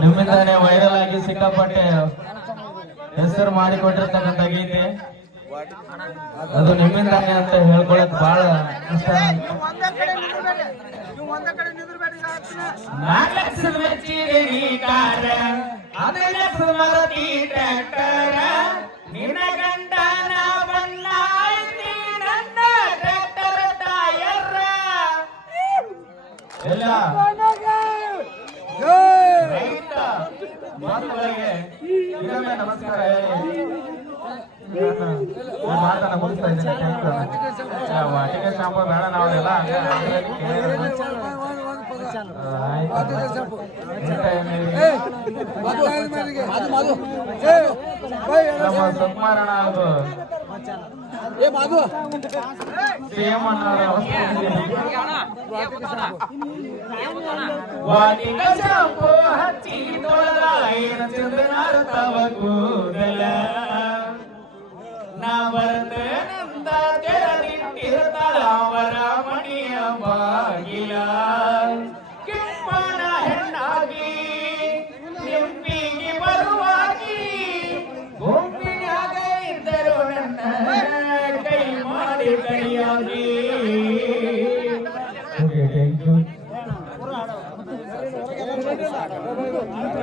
ನಿಮ್ಮಿಂದಾನೆ viral ಆಗಿ ಸಿಕ್ಕಾಪಟ್ಟೆ ಹೆಸರು ಮಾಡಿಕೊಟ್ಟಿರ್ತಕ್ಕಂಥ ಗೀತೆ ಅದು ನಿಮ್ಮಿಂದಾನೆ ಅಂತ ಹೇಳ್ಕೊಳಕ್ ಬಹಳ ಇಷ್ಟ. ನಿನ್ನ ಗಂಡನ ಬಣ್ಣ ನನ್ನ ಟ್ರ್ಯಾಕ್ಟರ್ ಟೈರ್ ಎಲ್ಲ ರೈತ ಬಂಧುಗಳಿಗೆ ಇನ್ನೊಮ್ಮೆ ನಮಸ್ಕಾರ ಹೇಳಿ ಮಾತನ್ನ ಮುಗಿಸ್ತಾ ಇದ್ದೇನೆ. ವಾಟಿಕೆ ಶಾಂಪ ಬೇಡ ನಾವೆಲ್ಲ ನಮ್ಮ ಸುಕುಮಾರಣ ಹಾಗೂ ಸಿಎಂ ವಾಟಿಕ ಶಾಂಪು ಹಚ್ಚಿ ತೊಳೆದ ಚಂದ್ರನಾರ್ತವ ಕೂದಲ ನಾ ಬರ್ತೇನಂದ ತೆರದಿಟ್ಟಿರ್ತಾಳ ಅವರ ಮಣಿಯ ಬಾಗಿಲ